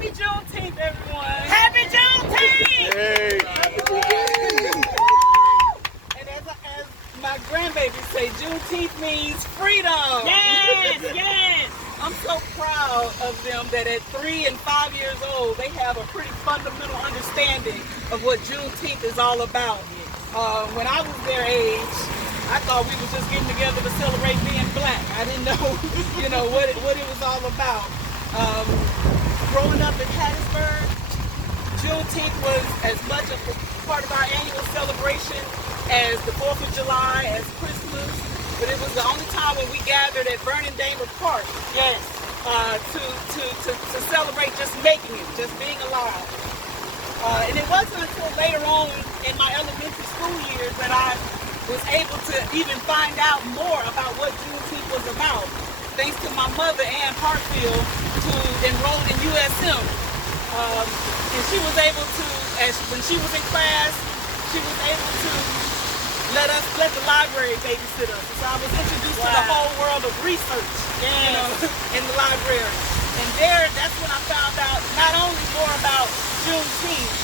Happy Juneteenth, everyone. Happy Juneteenth! Hey. And as my grandbabies say, Juneteenth means freedom. Yes, yes. I'm so proud of them that at 3 and 5 years old, they have a pretty fundamental understanding of what Juneteenth is all about. When I was their age, I thought we were just getting together to celebrate being black. I didn't know, what it was all about. Growing up in Hattiesburg, Juneteenth was as much a part of our annual celebration as the 4th of July, as Christmas, but it was the only time when we gathered at Vernon Dahmer Park. Yes. To celebrate just making it, just being alive. And it wasn't until later on in my elementary school years that I was able to even find out more about what Juneteenth was about, thanks to my mother, Hartfield, who enrolled in USM. And she was able to, when she was in class, she was able to let the library babysit us. So I was introduced to the whole world of research, in the library. And that's when I found out not only more about Juneteenth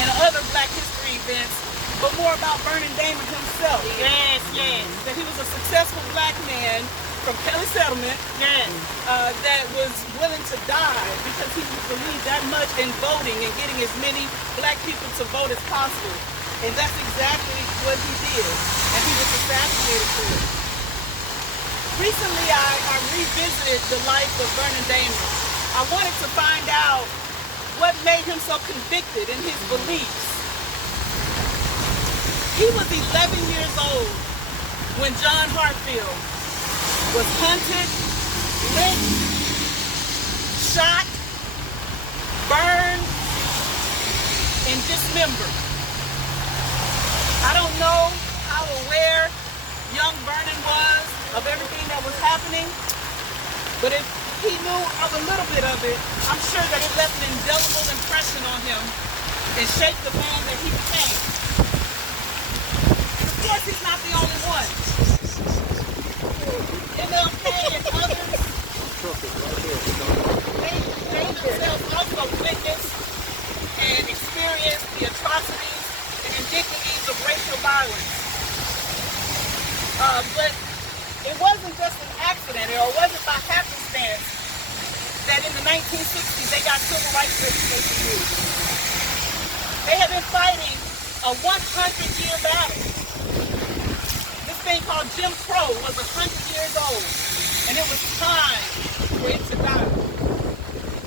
and other Black history events, but more about Vernon Dahmer himself. Yes, yes. That he was a successful Black man from Kelly Settlement, yes, that was willing to die because he believed that much in voting and getting as many Black people to vote as possible. And that's exactly what he did. And he was assassinated for it. Recently, I revisited the life of Vernon Dahmer. I wanted to find out what made him so convicted in his beliefs. He was 11 years old when John Hartfield was hunted, lynched, shot, burned, and dismembered. I don't know how aware young Vernon was of everything that was happening, but if he knew of a little bit of it, I'm sure that it left an indelible impression on him and shaped the man that he became. And of course, he's not the only one. MLK and others, they themselves also witnessed and experienced the atrocities and indignities of racial violence. But it wasn't just an accident, or it wasn't by happenstance that in the 1960s they got civil rights legislation used. They had been fighting a 100-year battle. This thing called Jim Crow was 100 years old, and it was time for it to die.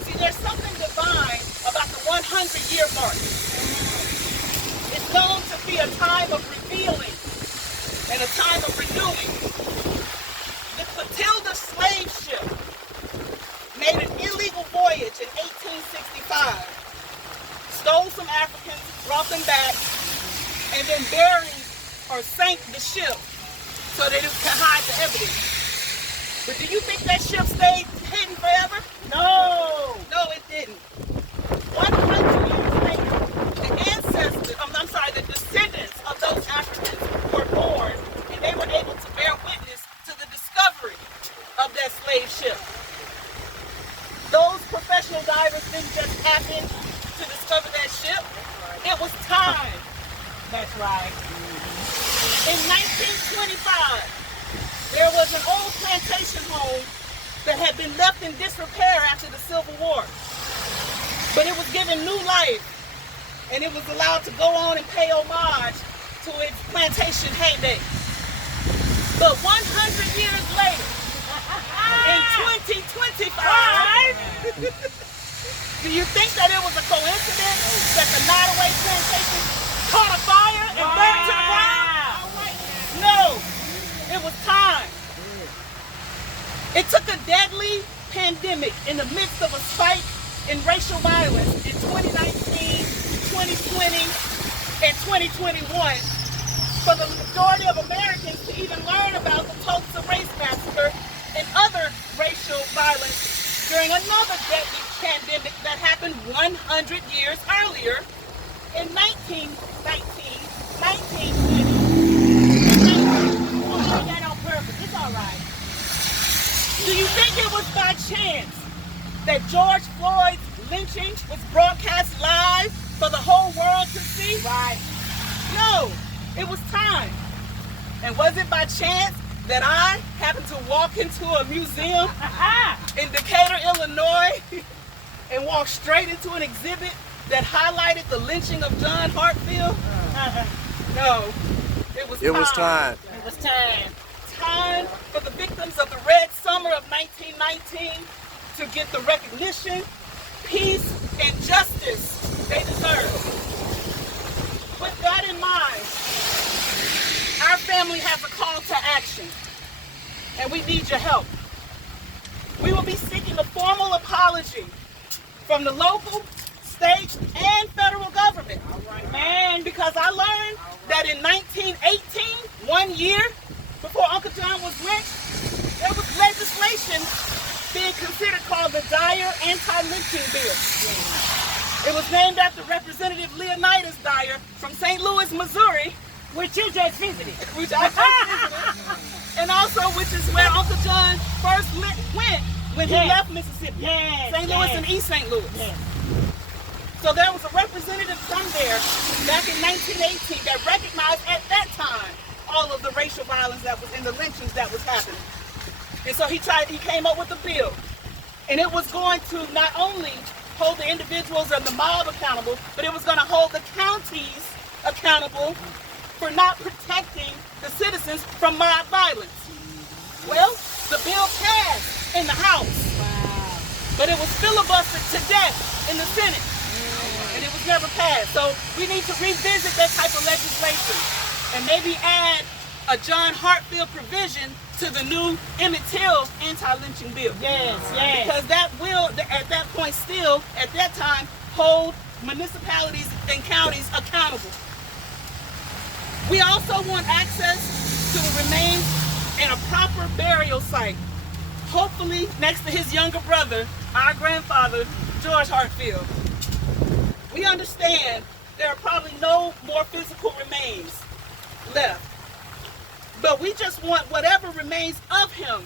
See, there's something divine about the 100-year mark. It's known to be a time of revealing and a time of renewing. The Matilda slave ship made an illegal voyage in 1865, stole some Africans, brought them back, and then buried or sank the ship so that it could hide the evidence. But do you think that ship stayed hidden forever? No. No, it didn't. 100 years later, the descendants of those Africans were born, and they were able to bear witness to the discovery of that slave ship. Those professional divers didn't just happen to discover that ship. It was time. that's right. In 1925, there was an old plantation home that had been left in disrepair after the Civil War. But it was given new life, and it was allowed to go on and pay homage to its plantation heyday. But 100 years later, in 2025, do you think that it was a coincidence that the Nottoway plantation caught a fire and burned to the ground? No, it was time. It took a deadly pandemic in the midst of a spike in racial violence in 2019, 2020, and 2021 for the majority of Americans to even learn about the Tulsa Race Massacre and other racial violence during another deadly pandemic that happened 100 years earlier in 1919, 1920, and 1920. I did that on purpose. It's all right. Do you think it was by chance that George Floyd's lynching was broadcast live for the whole world to see? Right. No, it was time. And was it by chance that I happened to walk into a museum in Decatur, Illinois, and walk straight into an exhibit that highlighted the lynching of John Hartfield? No, it was time. It was time. It was time. Time for the victims of the Red Summer of 1919 to get the recognition, peace, and justice they deserve. With that in mind, our family has a call to action, and we need your help. We will be seeking a formal apology from the local, state, and federal government. All right, man. Because I learned that in 1918, 1 year before Uncle John was lynched, there was legislation being considered called the Dyer Anti-Lynching Bill. It was named after Representative Leonidas Dyer from St. Louis, Missouri, Which you just visited. which I just visited, and also which is where Uncle John first went when he Yes. left Mississippi. Yes. St. Louis yes. and East St. Louis. Yes. So there was a representative from there back in 1918 that recognized at that time all of the racial violence that was in the lynchings that was happening. And so he came up with a bill. And it was going to not only hold the individuals and the mob accountable, but it was going to hold the counties accountable for not protecting the citizens from mob violence. Well, the bill passed in the House, Wow. but it was filibustered to death in the Senate. And it was never passed. So we need to revisit that type of legislation and maybe add a John Hartfield provision to the new Emmett Till anti-lynching bill. Yes, yes. Because that will, at that point still, at that time, hold municipalities and counties accountable. We also want access to the remains in a proper burial site. Hopefully next to his younger brother, our grandfather, George Hartfield. We understand there are probably no more physical remains left. But we just want whatever remains of him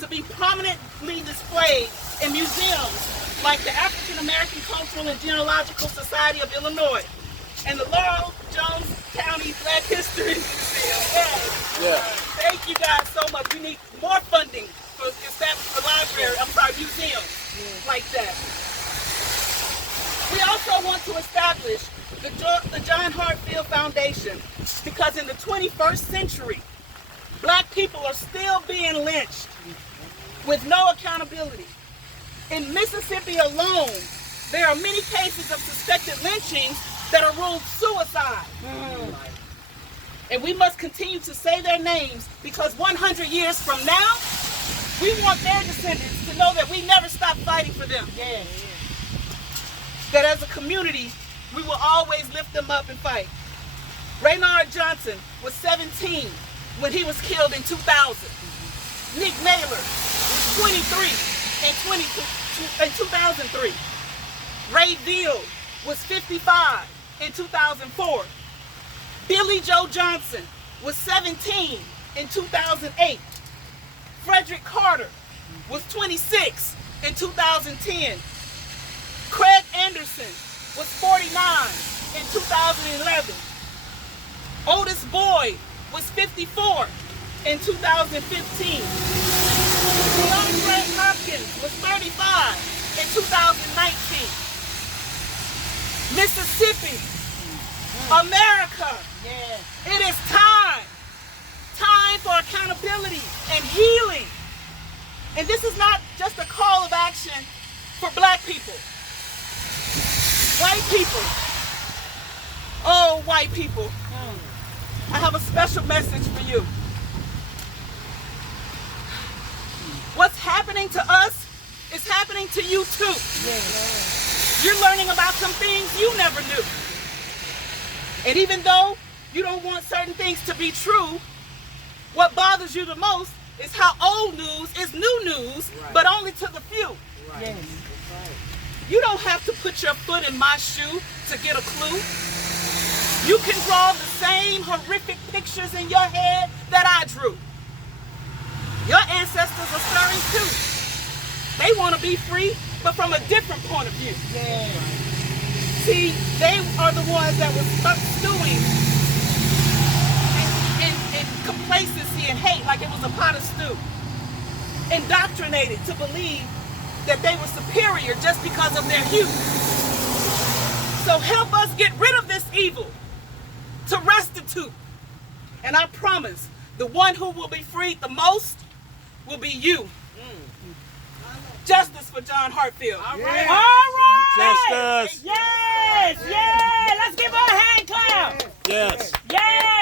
to be prominently displayed in museums like the African American Cultural and Genealogical Society of Illinois and the Laurel Jones County Black History Museum. Yeah. Thank you guys so much. We need more funding for museums like that. We also want to establish the John Hartfield Foundation because in the 21st century, Black people are still being lynched with no accountability. In Mississippi alone, there are many cases of suspected lynchings that are ruled suicide. And we must continue to say their names because 100 years from now, we want their descendants to know that we never stopped fighting for them. Yes. That as a community, we will always lift them up and fight. Raynard Johnson was 17 when he was killed in 2000. Nick Naylor was 23 in 2003. Ray Deal was 55 in 2004. Billy Joe Johnson was 17 in 2008. Frederick Carter was 26 in 2010. Craig Anderson was 49 in 2011. Otis Boyd was 54 in 2015. DeAndre Hopkins was 35 in 2019. Mississippi, America, Yes. it is time for accountability and healing. And this is not just a call of action for Black people. White people, oh white people, I have a special message for you. What's happening to us is happening to you too. Yes. You're learning about some things you never knew. And even though you don't want certain things to be true, what bothers you the most is how old news is new news, but only to the few. Yes. You don't have to put your foot in my shoe to get a clue. You can draw the same horrific pictures in your head that I drew. Your ancestors are stirring too. They want to be free but from a different point of view. Yeah. See, they are the ones that were stewing in complacency and hate like it was a pot of stew. Indoctrinated to believe that they were superior just because of their hue. So help us get rid of this evil to restitute. And I promise, the one who will be freed the most will be you. Justice for John Hartfield. All right. All right. Justice. Yes. Yeah. Let's give her a hand clap. Yes. Yeah.